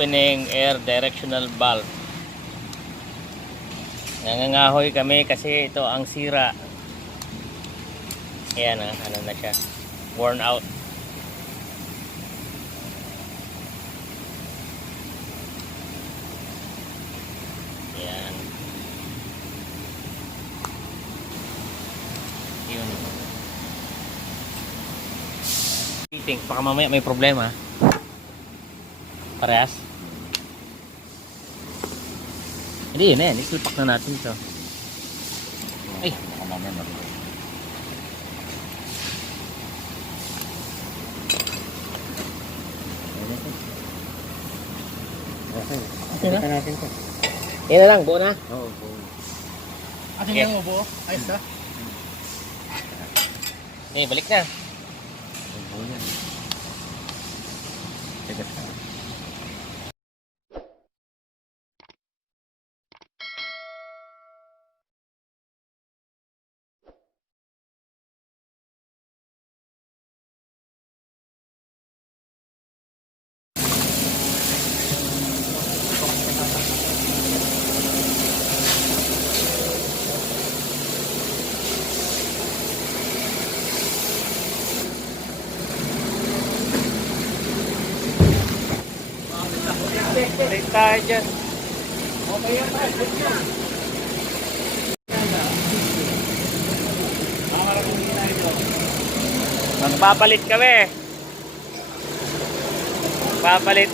opening air directional valve. Nangangahoy kami kasi ito ang sira. Ayan ano na siya, worn out. Ayan. Yun. Fitting, baka mamaya may problema. Parehas? Hindi, yun na yan. Isilpak na natin ito. Ay! Baka mamaya marunong. Okay na? Natin ito. Yan na lang, buo na. Oo, buo. Atin Okay. yung ubo? Ayos na? Balik na. Buo yan. Tigas na. Balik tayo dyan. Okay yan tayo. Magpapalit kami. Magpapalit.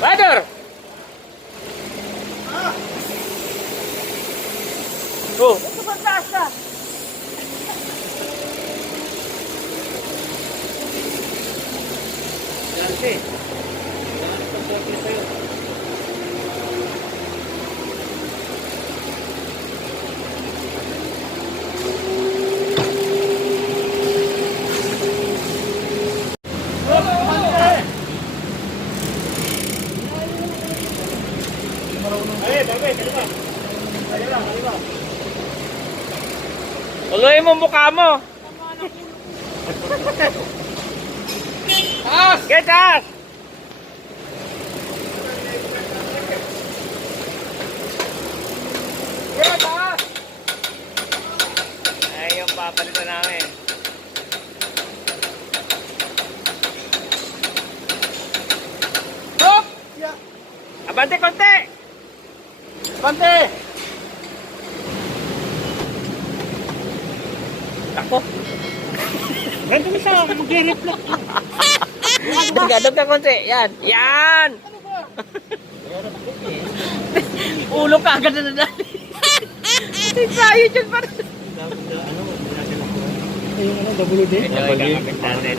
Brother! Oh, ito ba taas na? Dante. Tuloy mo mukha mo. Taas! Get taas! Get taas! Ay, yung papalitan namin. Hop! Yeah. Abante konti! Bante! Ako. Ganito mo siya, mag-reflect. Dagdag ka konti. Yan. Yan! Ano ba? Ulo ka agad na nadali. Sayo dyan pa rin. Yung ano, WD? Ito ay kakapit natin.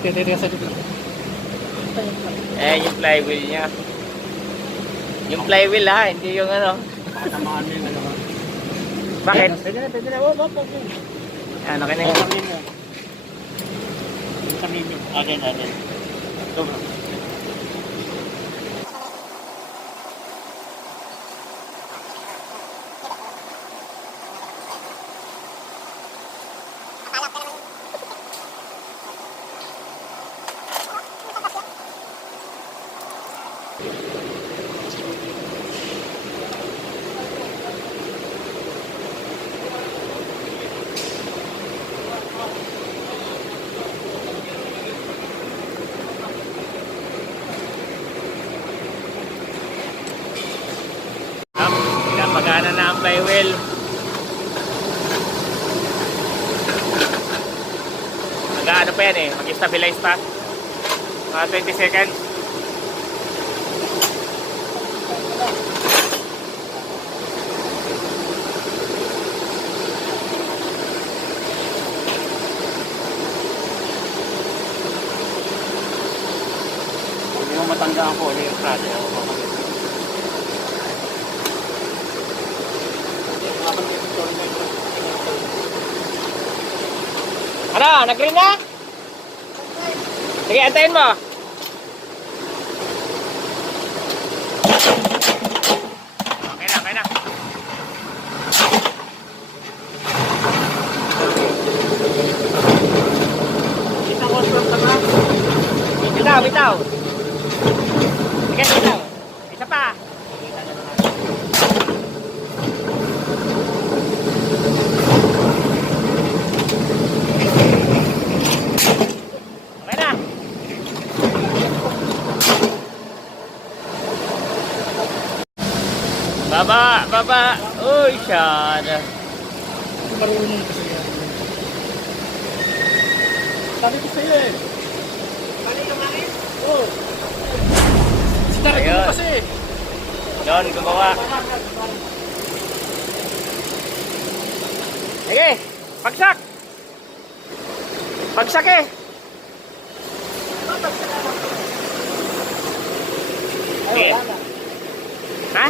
Kaya sa dito. Yung flywheel niya. Yung flywheel ha, hindi yung ano. Tamaan mo yung ano. Bakit? Pwede na. Oh, okay. Ano ka na Yung yun? kanino. Yung kanino. Atin. Ito bro. Napagana na ang flywheel. Mag-ano pa yan eh, mag-stabilize pa. Mga 20 seconds. Hindi mo matandaan ko ulit yung frate. Ano? Nag-green na? Sige, antayin mo. Okay na. Isang bitaw. Sige, bitaw. Isa pa. Okay na. Baba, baba. Uy, syada. Marunong kasi yan. Sabi ko sa'yo eh. Kali ka makin? Oo. Sinarap Ayun. mo kasi. John, gumawa. Sige, bagsak. Bagsak eh. Sige. Ha?